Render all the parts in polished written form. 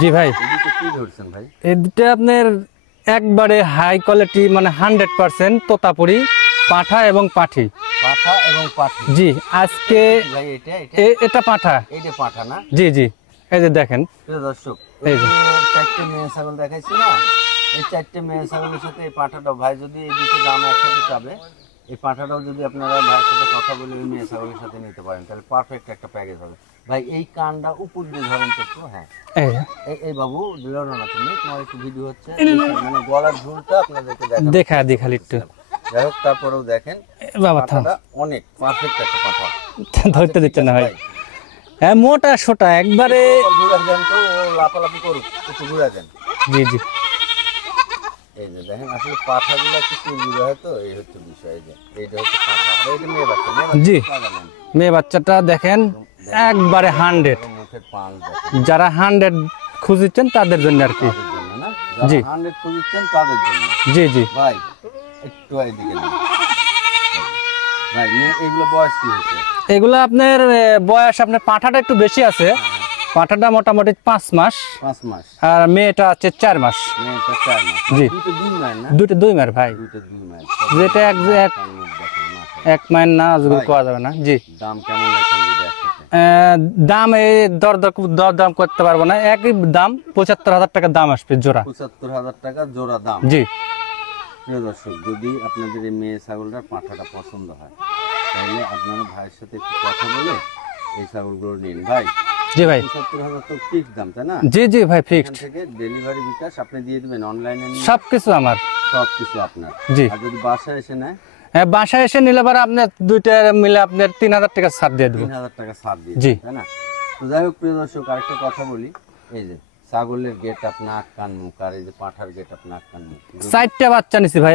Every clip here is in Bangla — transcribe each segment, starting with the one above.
জি ভাই, কি ধরছেন ভাই? এটা আপনার একবারে হাই কোয়ালিটি, মানে 100% তোতাপুরি পাঠা এবং পাঠি। পাঠা এবং পাঠি, জি। আজকে ভাই এটা এটা পাঠা। এইটা পাঠা না? জি জি, এই যে দেখেন প্রিয় দর্শক, এই যে চারটে মেয়ে ছাগল দেখাইছি না, এই চারটে মেয়ে ছাগলের সাথে এই পাঠাটাও ভাই যদি এই দুটো দাম একসাথে চাবে, এই পাঠাটাও যদি আপনারা ভাইয়ের সাথে কথা বলে ওই মেয়ে ছাগলের সাথে নিতে পারেন, তাহলে পারফেক্ট একটা প্যাকেজ হবে ভাই। এই কানটা উপর দিয়ে ধরেন তো একটু। হ্যাঁ, এই বাবু ধরো না, তুমি তোমার একটু ভিডিও হচ্ছে, মানে গলার ঝুলটা আপনাদেরকে দেখা দিই খালি একটু। যাই হোক, তারপরেও দেখেন বাবা পাঠাটা অনেক পারফেক্ট একটা পাঠা। ধরতে দিচ্ছে না ভাই। হ্যাঁ, মোটা সোটা একবারে। ঘুরা দেন তো, ও লাফালাফি করুক, একটু ঘুরা দেন। জি জি, এই যে দেখেন, আসলে পাঠাগুলো একটু চুলগুলো হয় তো, এই হচ্ছে বিষয়। এই যে এইটা হচ্ছে পাঠা, আর এইটা মেয়ে বাচ্চা। জি, মেয়ে বাচ্চাটা দেখেন একবারে 100। মুখের পাল যারা 100 খুঁজছেন তাদের জন্য আর কি। জি 100 খুঁজছেন তাদের জন্য। জি জি ভাই একটু এইদিকে না ভাই, এগুলো বয়স কি হয়েছে? এগুলো আপনার বয়স, আপনার পাঠাটা একটু বেশি আছে। পাঠাটা মোটামুটি 5 মাস, 5 মাস, আর মেয়েটা হচ্ছে 4 মাস। মেয়েটা 4 মাস। জি, দুটো 2 মাস না? দুটো 2 মাস ভাই। দুটো 2 মাস, যেটা এক মাস না আজকে পাওয়া যাবে না। জি, দাম কেমন রাখেন যদি একসাথে? দাম এই দরদাম করতে পারবো না, একই দাম 75,000 টাকা দাম আসবে জোড়া। 75,000 টাকা জোড়া দাম। জি। প্রিয় দর্শক, যদি আপনাদের এই মেয়ে ছাগলটার পাঠাটা পছন্দ হয়, তাহলে আপনারা ভাইয়ের সাথে একটু কথা বলে এই ছাগলগুলো নিন ভাই। জি ভাই, 75,000 তো ফিক্স দাম, তাই না? জি জি ভাই, ফিক্সড। থেকে ডেলিভারি বিকাশ আপনি দিয়ে দিবেন, অনলাইনে সবকিছু আমার, সবকিছু আপনার। জি। আর যদি বাসায় এসে নেয়? হ্যাঁ, বাসায় এসে নিলে পরে আপনার দুইটা মিলে আপনার 3,000 টাকা ছাড় দিয়ে দেবো। 3,000 টাকা ছাড় দিয়ে, জি, তাই না? তো যাই হোক প্রিয় দর্শক, আরেকটা কথা বলি, এই যে ছাগলের গেট আপ, নাক কান মুখ, আর এই যে পাঠার গেট আপ, নাক কান মুখ, 4টা বাচ্চা নিছি ভাই।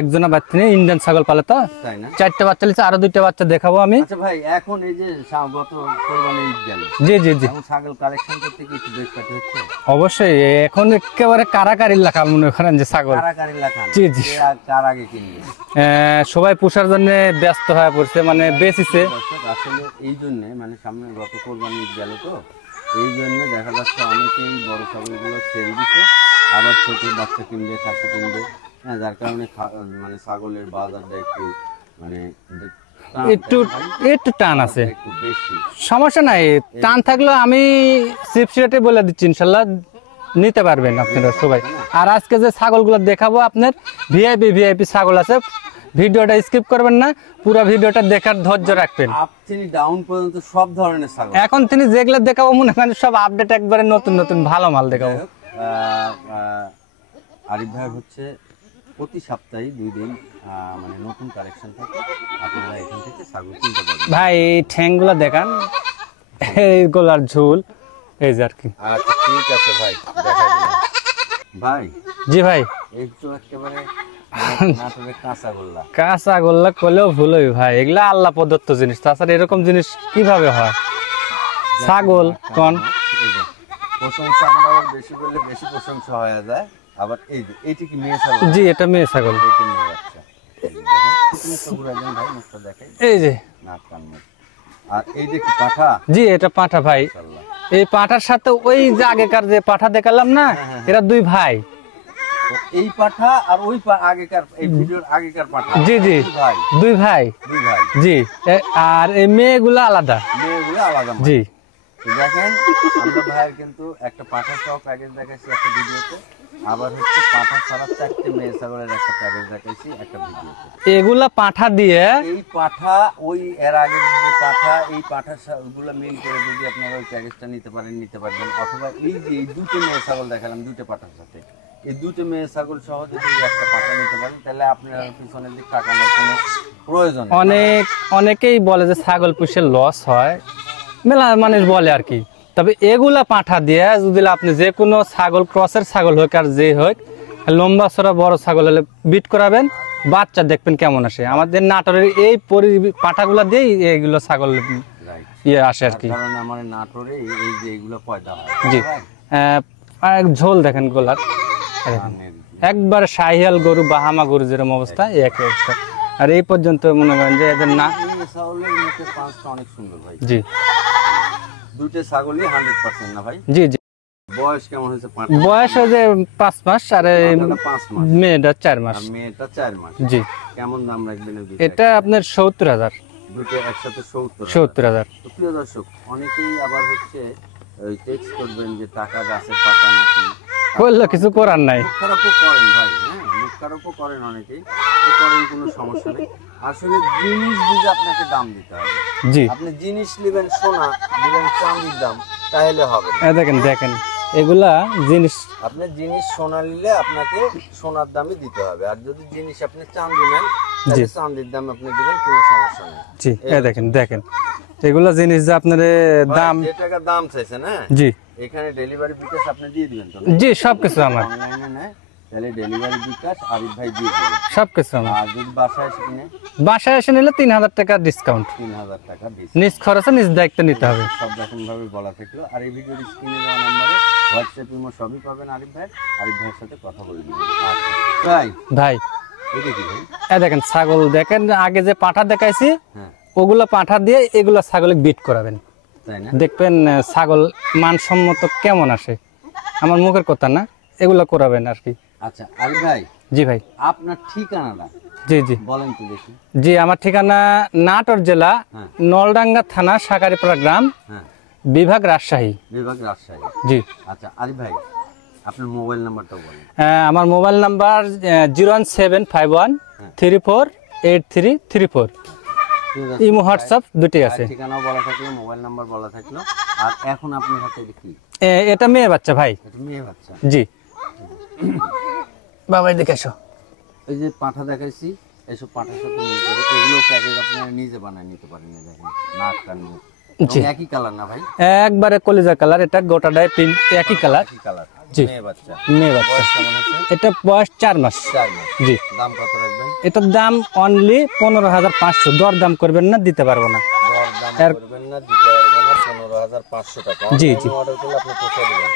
একজনা বাচ্চা নিয়ে ইন্ডিয়ান ছাগল পালে তো, তাই না? 4টা বাচ্চা নিছি, আরো 2টা বাচ্চা দেখাবো আমি। আচ্ছা ভাই, এখন এই যে গত কোরবানি ঈদ গেল, জি জি জি, এখন ছাগল কালেকশন করতে কি একটু বেশ কাটে হচ্ছে? অবশ্যই এখন একেবারে কারাকারি লেখা মনে করেন যে ছাগল। কারাকারি লেখা? জি জি, কার আগে কিনবে? সবাই পোষার জন্য ব্যস্ত হয়ে পড়ছে, মানে বেচিছে। আসলে এই জন্য, মানে সামনে গত কোরবানি ঈদ গেল তো, এই জন্য দেখা যাচ্ছে অনেকেই বড় ছাগলগুলো সেল দিচ্ছে, আবার ছোট বাচ্চা কিনবে, খাসি কিনবে। হ্যাঁ, যার কারণে মানে ছাগলের বাজারটা একটু মানে একটু টান আছে। একটু বেশি। সমস্যা নাই, টান থাকলেও আমি চিপস রেটে বলে দিচ্ছি, ইনশাল্লাহ নিতে পারবেন আপনারা সবাই। আর আজকে যে ছাগলগুলো দেখাবো আপনার ভিআইপি ছাগল আছে, ভিডিওটা স্কিপ করবেন না, পুরো ভিডিওটা দেখার ধৈর্য রাখবেন। আপনি ডাউন পর্যন্ত সব ধরনের ছাগল এখন তিনি যেগুলো দেখাবো মনে করেন সব আপডেট, একবারে নতুন নতুন ভালো মাল দেখাবো। আরিফ ভাই হচ্ছে প্রতি সপ্তাহে 2 দিন মানে নতুন কালেকশন থাকে, আপনারা এখান থেকে ছাগল কিনতে পারবেন। ভাই ঠ্যাংগুলো দেখান, এই গোলার ঝুল, এই যে আর কি। আচ্ছা ঠিক আছে ভাই, দেখাই দিলাম ভাই। জি ভাই, একটু একেবারে নাটোরের কাঁচা গোল্লা করলেও ভুল হই ভাই, এগুলা আল্লাহ প্রদত্ত জিনিস, তাছাড়া এরকম জিনিস কিভাবে হয়? ছাগল কোন প্রশংসা আমরা বেশি করলে বেশি প্রশংসা হয়ে যায়। আবার এই যে এইটা কি মেয়ে ছাগল? জি, এটা মেয়ে ছাগল। এইটা মেয়ে বাচ্চা। এই যে নাক কান মুখ। আর এই যে কি পাঠা? জি, এটা পাঠা ভাই। এই পাঠার সাথে ওই যে আগেকার যে পাঠা দেখালাম না, এরা 2 ভাই। এই পাঠা আর ওই আগেকার, এই ভিডিওর আগেকার পাঠা? জি জি, 2 ভাই। জি, আর এই মেয়েগুলো আলাদা। মেয়েগুলো আলাদা জি। দেখেন, আমরা ভাইয়ের কিন্তু একটা পাঠা সহ প্যাকেজ দেখাইছি একটা ভিডিওতে, আবার হচ্ছে পাঠা ছাড়া 4টে মেয়ে ছাগলের একটা প্যাকেজ দেখাইছি একটা ভিডিওতে। এগুলা পাঠা দিয়ে, এই পাঠা ওই এর আগে যে পাঠা, এই পাঠা গুলো মিল করে যদি আপনারা ওই প্যাকেজটা নিতে পারবেন, অথবা এই যে এই 2টে মেয়ে ছাগল দেখালাম 2টে পাঠার সাথে, এই 2টে মেয়ে ছাগল সহ যদি একটা পাঠা নিতে পারেন, তাহলে আপনার পিছনের দিক টাকানোর কোনো প্রয়োজন। অনেকেই বলে যে ছাগল পুষে লস হয়, মেলা মানুষ বলে আর কি। তবে এগুলা পাঠা দিয়ে যদি আপনি যে কোনো ছাগল, ক্রসের ছাগল হোক আর যে হোক, লম্বা চড়া বড় ছাগল হলে বিট করাবেন, বাচ্চা দেখবেন কেমন আসে। আমাদের নাটোরের এই পাঠাগুলা দিয়েই এইগুলো ছাগল আসে আর কি। আমার নাটোরে এই যে এগুলো পয়দা হয়। জি, ঝোল দেখেন গোলার, একবার শাহিয়াল গরু, বাহামা গরু যেরকম অবস্থা, এক অবস্থা। আর এই পর্যন্ত মনে করেন যে এদের না, অনেক সুন্দর ভাই। জি, 2টে ছাগলই 100% না ভাই? জি জি। বয়স কেমন হয়েছে পাঁচ? বয়স হয় যে 5 মাস, আর এই 5 মাস, মেয়েটা 4 মাস। আর মেয়েটা 4 মাস। জি। কেমন দাম রাখবেন এই দুটো? এটা আপনার 70,000। দুটো একসাথে 70,000। 70,000। তো প্রিয় দর্শক, অনেকেই আবার হচ্ছে ওই টেক্সট করবেন যে টাকা গাছের পাতা নাকি, করলে কিছু করার নাই। মুখ খারাপও করেন ভাই, হ্যাঁ মুখ খারাপও করেন অনেকেই, তো করেন, কোনো সমস্যা নেই। আসলে জিনিস বুঝে আপনাকে দাম দিতে হবে। জি। আপনি জিনিস নেবেন সোনা, দিবেন চাঁদির দাম, তাহলে হবে না। দেখেন এগুলা জিনিস, আপনি জিনিস সোনা নিলে আপনাকে সোনার দামে দিতে হবে, আর যদি জিনিস আপনি চাঁদি নেন তাহলে চাঁদির দাম আপনি দিবেন, কোনো সমস্যা নেই। জি। দেখেন এগুলা জিনিস যে আপনার দাম, যে টাকা দাম চাইছেন, হ্যাঁ জি এখানে ডেলিভারি বিকাশ আপনি দিয়ে দিবেন তো? জি, সবকিছু আমার। অনলাইনে নেয় তাহলে ডেলিভারি বিকাশ আরিফ ভাই দিয়ে দিবেন, সবকিছু আমার। আর যদি বাসায় এসে কিনে বাসায় এসে নিলে 3,000 টাকা ডিসকাউন্ট। 3,000 টাকা দিচ্ছি। নিজ খরচে নিজ দায়িত্ব নিতে হবে। সব রকম ভাবে বলা থাকলো। আর এই ভিডিওর স্ক্রিনে দেওয়া নম্বরে হোয়াটসঅ্যাপ ইমো সবই পাবেন আরিফ ভাইয়ের সাথে কথা বলে নেবেন। ভাই ভাই এটা কি ভাই? দেখেন ছাগল, দেখেন আগে যে পাঁঠা দেখাইছি, হ্যাঁ ওগুলো পাঁঠা দিয়ে এগুলো ছাগলে বিট করাবেন, তাই না? দেখবেন ছাগল মানসম্মত কেমন আসে। আমার মুখের কথা না, এগুলো করাবেন আর কি। আচ্ছা আরিফ ভাই, জি ভাই। আপনার ঠিকানাটা জি বলেন তো দেখি। জি, আমার ঠিকানা নাটোর জেলা, হ্যাঁ। নলডাঙ্গা থানা, সাকারিপাড়া গ্রাম, হ্যাঁ, বিভাগ রাজশাহী। বিভাগ রাজশাহী। জি। আচ্ছা আরিফ ভাই, আপনার মোবাইল নাম্বারটা বলেন। আমার মোবাইল নাম্বার 01751348334। ইমো হোয়াটসঅ্যাপ দুটি আছে। ঠিকানাও বলা থাকলো, মোবাইল নাম্বার বলা থাকলো। আর এখন আপনার হাতে এটা কি? এটা মেয়ে বাচ্চা ভাই। এটা মেয়ে বাচ্চা। জি। বাবা এদিকে এসো। এই যে পাঁঠা দেখাইছি, এসব পাঁঠার সাথে মিল করে এগুলো প্যাকেজ আপনারা নিজে বানায় নিতে পারেন। দেখেন নাক কান মুখ একই কালার না ভাই? একবারে কলিজা কালার, এটা গোটাটাই পিঙ্ক, একই কালার। একই কালার। জি। মেয়ে বাচ্চা। মেয়ে বাচ্চা। বয়স কেমন হচ্ছে? এটা বয়স 4 মাস। 4 মাস। জি। দাম কত রাখবেন? এটার দাম অনলি 15,500। দর দাম করবেন না, দিতে পারবো না। দর দাম করবেন না, দিতে পারবো না। 15,500 টাকা। জি জি। অর্ডার করলে আপনি পৌঁছে দিবেন।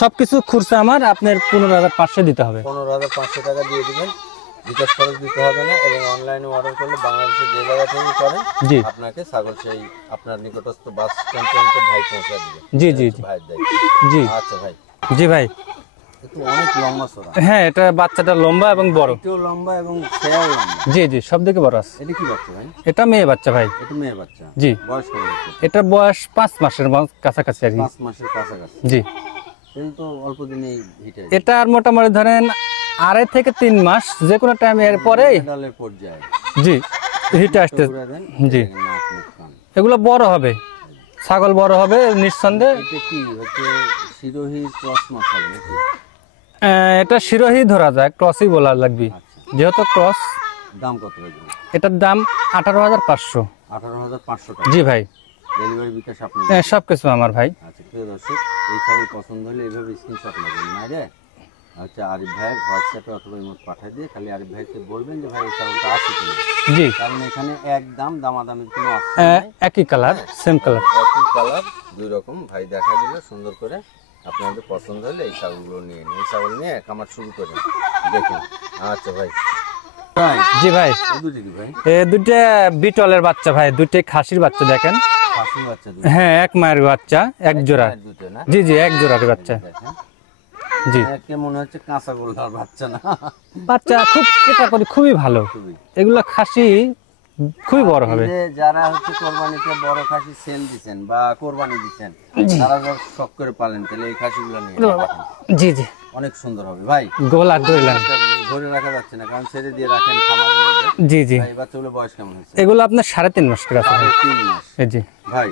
সবকিছু খুরসা আমার, আপনার 15,500 দিতে হবে। 15,500 টাকা দিয়ে দিবেন, বিকাশ খরচ দিতে হবে না। এবং অনলাইনে অর্ডার করলে বাংলাদেশের যে জায়গা থেকে করেন, জি, আপনাকে ছাগল সেই আপনার নিকটস্থ বাস স্ট্যান্ড পর্যন্ত ভাই পৌঁছে দিবে। জি জি জি ভাইয়ের দায়িত্ব। জি। আচ্ছা ভাই। জি ভাই। একটু অনেক লম্বা চড়া। হ্যাঁ, এটা বাচ্চাটা লম্বা এবং বড়। একটু লম্বা এবং সেও লম্বা। জি জি, সব দিকে বড় আছে। এটা কি বাচ্চা ভাই? এটা মেয়ে বাচ্চা ভাই। এটা মেয়ে বাচ্চা। জি। বয়স কত হচ্ছে? এটা বয়স 5 মাসের কাছাকাছি আর কি। 5 মাসের কাছাকাছি। জি। কিন্তু অল্প দিনেই হিটে এটা আর মোটামুটি ধরেন 2.5 থেকে 3 মাস, যে কোনো টাইম এর পরেই ডালের পর্যায়ে। জি হিটে আসতে। জি। নাক মুখ কান। এগুলো বড় হবে, ছাগল বড় হবে নিঃসন্দেহে। এটা কি হচ্ছে শিরোহী ক্রস মাছ হবে নাকি? এটা শিরোহী ধরা যায়, ক্রসই বলা লাগবে, আচ্ছা। যেহেতু ক্রস। দাম কত রাখবেন? এটার দাম 18,500। 18,500 টাকা। জি ভাই। ডেলিভারি বিকাশ আপনি? সবকিছু আমার ভাই। আচ্ছা প্রিয় দর্শক, এই ছাগল পছন্দ হলে এইভাবে স্ক্রিনশট নেবেন না রে, আচ্ছা আরিফ ভাইয়ের হোয়াটসঅ্যাপে অথবা ইমোট পাঠিয়ে দিয়ে খালি আরিফ ভাইকে বলবেন যে ভাই এই ছাগলটা আছে কিনা। জি। কারণ এখানে একদম দামাদামির কোনো অপশন নাই। একই কালার, সেম কালার। একই কালার, দুই রকম ভাই দেখা দিল সুন্দর করে। আপনাদের পছন্দ হলে এই ছাগলগুলো নিয়ে নিন, এই ছাগল নিয়ে খামার শুরু করেন, দেখেন। আচ্ছা ভাই। ভাই জি ভাই। এই দুটি কি ভাই? দুইটা বিটলের বাচ্চা ভাই, দুইটাই খাসির বাচ্চা। দেখেন, খাসির বাচ্চা দুটো? হ্যাঁ, এক মায়ের বাচ্চা, এক জোড়া। দুটো না? জি জি, এক জোড়ার বাচ্চা। দেখেন, জি। একে মনে হচ্ছে কাঁচা গোল্লার বাচ্চা না? বাচ্চা খুব কেটা করি, খুবই ভালো। খুবই। এগুলা খাসি খুবই বড় হবে। এই যে যারা হচ্ছে কোরবানিতে বড় খাসি সেল দিবেন বা কোরবানি দিবেন, তারা যখন শখ করে পালেন, তাহলে এই খাসিগুলো নিয়ে রাখেন। জি জি, অনেক সুন্দর হবে ভাই। গোলা ধরলাম। ধরে রাখা যাচ্ছে না, কারণ ছেড়ে দিয়ে রাখেন খামারের মধ্যে। জি জি। ভাই বাচ্চাগুলো বয়স কেমন হচ্ছে? এগুলো আপনার 3.5 মাস করে আছে। 3 মাস। জি ভাই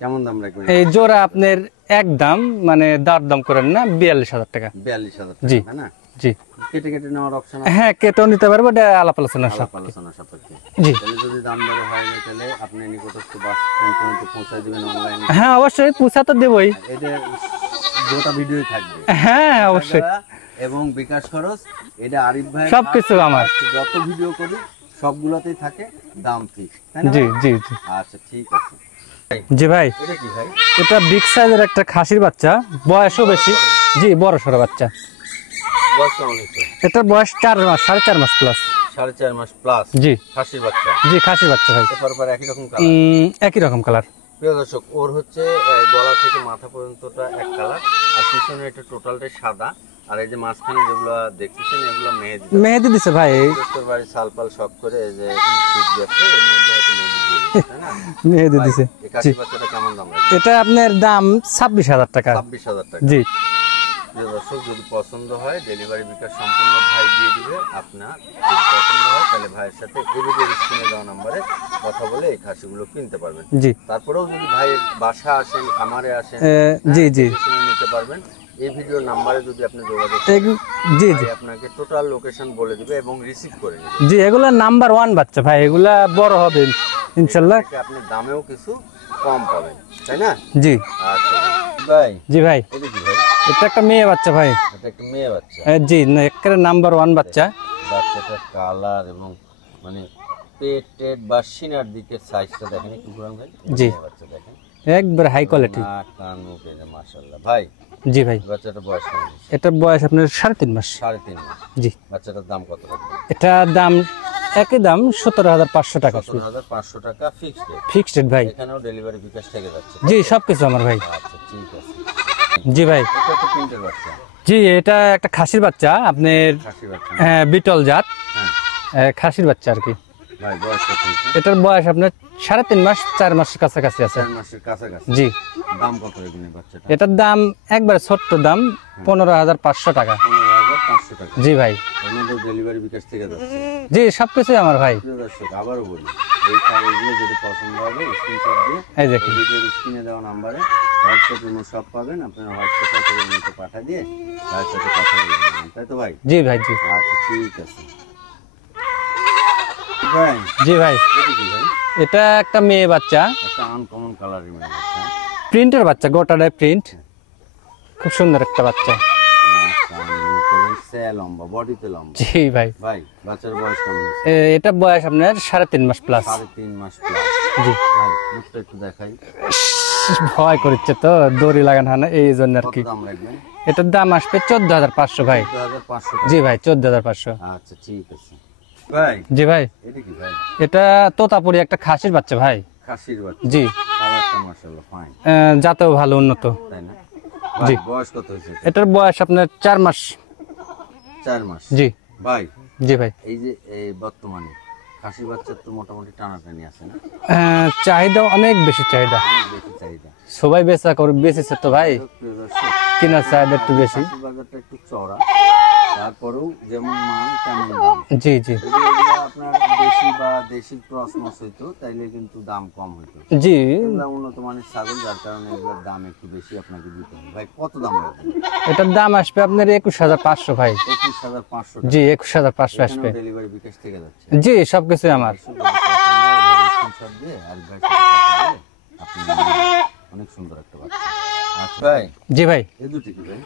কেমন দাম রাখবেন? এই জোড়া আপনার একদম মানে দাম করেন না, 42,000 টাকা। 42,000 জি। টাকা না? জি। কেটে কেটে নেওয়ার অপশন আছে? হ্যাঁ, কেটেও নিতে পারবো, এটা আলাপ আলোচনা সব। আলোচনা সাপেক্ষে। জি। তাহলে যদি দাম দরে হয় না, তাহলে আপনি নিকটস্থ বাস স্ট্যান্ড পর্যন্ত পৌঁছে দিবেন অনলাইনে। হ্যাঁ অবশ্যই, পয়সা তো দেবই। এদের গোটা ভিডিওই থাকবে। হ্যাঁ অবশ্যই। এবং বিকাশ খরচ এটা আরিফ ভাই সবকিছু আমার। যত ভিডিও করি সবগুলোতেই থাকে, দাম ফিক্স, তাই না? জি জি জি। আচ্ছা ঠিক আছে। জি ভাই। এটা কি ভাই? এটা বিগ সাইজের একটা খাসির বাচ্চা, বয়সও বেশি। জি, বড় সড়ো বাচ্চা। বয়স কেমন হচ্ছে? এটার বয়স 4 মাস, 4.5 মাস প্লাস। 4.5 মাস প্লাস। জি। খাসির বাচ্চা? জি, খাসির বাচ্চা ভাই। এরপর একই রকম কালার? একই রকম কালার। প্রিয় দর্শক, ওর হচ্ছে গলা থেকে মাথা পর্যন্তটা এক কালার, আর পিছনে এটা টোটালটাই সাদা, আর এই যে মাঝখানে যেগুলো দেখতেছেন এগুলো মেহেদি। মেহেদি দিছে ভাই, তোর বাড়ি সালপাল সব করে এই যে ইট দিয়েছে, এর মধ্যে হয়তো মেহেদি দিয়ে দিয়েছে, তাই না? মেহেদি ভাই, দিছে। এই খাসি বাচ্চাটা কেমন দাম রাখবেন? এটা আপনার দাম 26,000 টাকা। 26,000 টাকা। জি। প্রিয় দর্শক, যদি পছন্দ হয় ডেলিভারি বিকাশ সম্পূর্ণ ভাই দিয়ে দিবে। আপনার যদি পছন্দ হয় তাহলে ভাইয়ের সাথে এভিডের স্ক্রিনে দেওয়া নাম্বারে কথা বলে এই খাসিগুলো কিনতে পারবেন। জি। তারপরেও যদি ভাইয়ের বাসা আসেন, খামারে আসেন, জি জি শুনে নিতে পারবেন। এই ভিডিওর নাম্বারে যদি আপনি যোগাযোগ জি জি আপনাকে টোটাল লোকেশন বলে দিবে এবং রিসিভ করে নেবে। জি, এগুলা নাম্বার 1 বাচ্চা ভাই, এগুলা বড় হবে ইনশাআল্লাহ। আপনি দামেও কিছু কম পাবেন, তাই না? জি। আচ্ছা ভাই। জি ভাই, এটা কি ভাই? এটা একটা মেয়ে বাচ্চা ভাই। এটা একটা মেয়ে বাচ্চা। জি, একেবারে নাম্বার 1 বাচ্চা। বাচ্চাটার কালার এবং মানে পেট টেট বা সিনার দিকের সাইজটা দেখেন একটু ঘুরান ভাই। জি। বাচ্চা দেখেন একবার হাই কোয়ালিটি। নাক কান মুখ এই যে মাশাআল্লাহ। ভাই, জি ভাই, বাচ্চাটার বয়স কেমন? এটার বয়স আপনার 3.5 মাস। 3.5 মাস। জি। বাচ্চাটার দাম কত টাকা? এটার দাম একই দাম 17,500 টাকা। 17,500 টাকা ফিক্সড রেট। ফিক্সড রেট ভাই। এখানেও ডেলিভারি বিকাশ থেকে যাচ্ছে। জি, সবকিছু আমার ভাই। আচ্ছা ঠিক আছে। জি ভাই। এটা তো প্রিন্টের বাচ্চা। জি, এটা একটা খাসির বাচ্চা আপনার, খাসি বাচ্চা। বিটল জাত, হ্যাঁ। খাসির বাচ্চা আর কি। ভাই বয়স কত হয়েছে? এটার বয়স আপনার 3.5 মাস, 4 মাসের কাছাকাছি আছে। 4 মাসের কাছাকাছি। জি। দাম কত এগুলো বাচ্চাটা? এটার দাম একবার ছোট্ট দাম 15,500 টাকা। 15,500 টাকা। জি ভাই। এর মধ্যে ডেলিভারি বিকাশ থেকে যাচ্ছে। জি, সবকিছুই আমার ভাই। প্রিয় দর্শক, আবারও বলি, এই খাবারগুলো যদি পছন্দ হবে স্ক্রিনশট দিয়ে এই দেখুন, ভিডিওর স্ক্রিনে দেওয়া নাম্বারে হোয়াটসঅ্যাপে সব পাবেন। আপনারা হোয়াটসঅ্যাপে করে নিতে পাঠিয়ে দিয়ে তার সাথে কথা বলে নেবেন, তাই তো ভাই? জি ভাই। জি। আচ্ছা ঠিক আছে ভাই। জি ভাই, এটা কি ভাই? এটা একটা মেয়ে বাচ্চা, একটা আনকমন কালারের মেয়ে বাচ্চা। প্রিন্টের বাচ্চা, গোটাটায় প্রিন্ট, খুব সুন্দর একটা বাচ্চা। লম্বা, বডিতে লম্বা। জি ভাই। ভাই, বাচ্চার বয়স কেমন আছে? এটা বয়স আপনার 3.5 মাস প্লাস। 3.5 মাস প্লাস। জি। ভাই, মুখটা একটু দেখাই। ভয় করছে তো, দড়ি লাগানো হয় না, এই জন্য আর কত কি। দাম রাখবেন? এটার দাম আসবে 14,500 ভাই। 14,500 টাকা। জি ভাই, 14,500। আচ্ছা ঠিক আছে ভাই। জি ভাই, এটা কি ভাই? এটা তোতাপুরি একটা খাসির বাচ্চা ভাই। খাসির বাচ্চা। জি। কালারটা মাশাআল্লাহ ফাইন, জাতেও ভালো, উন্নত। তাই না? জি। ভাই, বয়স কত হয়েছে? এটার বয়স আপনার 4 মাস। 4 মাস। জি। ভাই, জি ভাই, এই যে এই বর্তমানে খাসির বাচ্চার তো মোটামুটি টানাটানি আছে না? চাহিদা অনেক বেশি, চাহিদা অনেক বেশি চাহিদা। সবাই বেচা করে, বেচেছে তো ভাই, প্রিয় দর্শক, কেনার চাহিদা একটু বেশি। খাসির বাজারটা একটু চড়া, তারপরেও যেমন মান তেমন দাম। জি জি যদি এগুলো আপনার দেশি বা দেশি ক্রস মাছ হইতো তাইলে কিন্তু দাম কম হইতো। জি। এগুলা উন্নত মানের ছাগল, যার কারণে এগুলোর দাম একটু বেশি আপনাকে দিতে হবে। ভাই, কত দাম লাগবে? এটার দাম আসবে আপনার 21,500 ভাই। 21,500 জি, 21,500 আসবে। ডেলিভারি বিকাশ থেকে যাচ্ছে। জি, সবকিছু আমার। স্ক্রিনশট দিয়ে আর ভাই সাথে কথা বলে আপনি নিয়ে নেবেন। অনেক সুন্দর একটা বাচ্চা। আচ্ছা ভাই, জি ভাই, এই দুটি কি ভাই?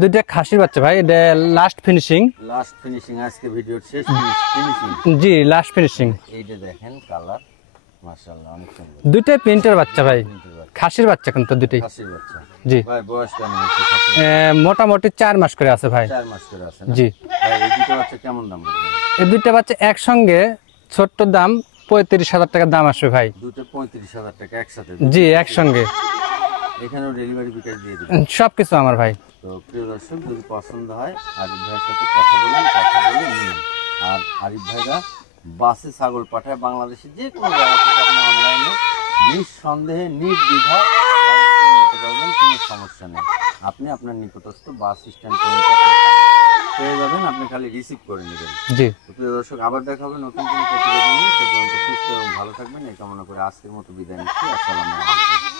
দুইটা খাসির বাচ্চা ভাই, এটা লাস্ট ফিনিশিং। লাস্ট ফিনিশিং, আজকে ভিডিওর শেষ ফিনিশিং। জি, লাস্ট ফিনিশিং। এইটা দেখেন কালার, মাশাআল্লাহ অনেক সুন্দর। দুইটাই প্রিন্টের বাচ্চা ভাই, খাসির বাচ্চা কিন্তু দুইটাই। খাসির বাচ্চা। জি। ভাই, বয়স কেমন হয়েছে খাসির? মোটামুটি 4 মাস করে আছে ভাই। 4 মাস করে আছে না? জি। ভাই, এই দুটো বাচ্চা কেমন দাম রাখবেন? এই দুইটা বাচ্চা একসঙ্গে ছোট্ট দাম 35,000 টাকা দাম আসবে ভাই। দুটো 35,000 টাকা একসাথে? জি, একসঙ্গে। এখানেও ডেলিভারি বিকাশ দিয়ে দিবেন? সবকিছু আমার ভাই। তো প্রিয় দর্শক, যদি পছন্দ হয় আরিফ ভাইয়ের সাথে কথা বলুন, কথা বলে নিন। আর আরিফ ভাইরা বাসে ছাগল পাঠায় বাংলাদেশের যে কোনো জায়গা থেকে আপনি অনলাইনে নিঃসন্দেহে নির্দ্বিধায় নিতে পারবেন, কোনো সমস্যা নেই। আপনি আপনার নিকটস্থ বাস স্ট্যান্ড পর্যন্ত পেয়ে যাবেন, আপনি খালি রিসিভ করে নেবেন। জি। তো প্রিয় দর্শক, আবার দেখা হবে নতুন কোনো প্রতিবেদন নিয়ে। সে পর্যন্ত সুস্থ এবং ভালো থাকবেন এই কামনা করে আজকের মতো বিদায় নিচ্ছি। আসসালামু আলাইকুম।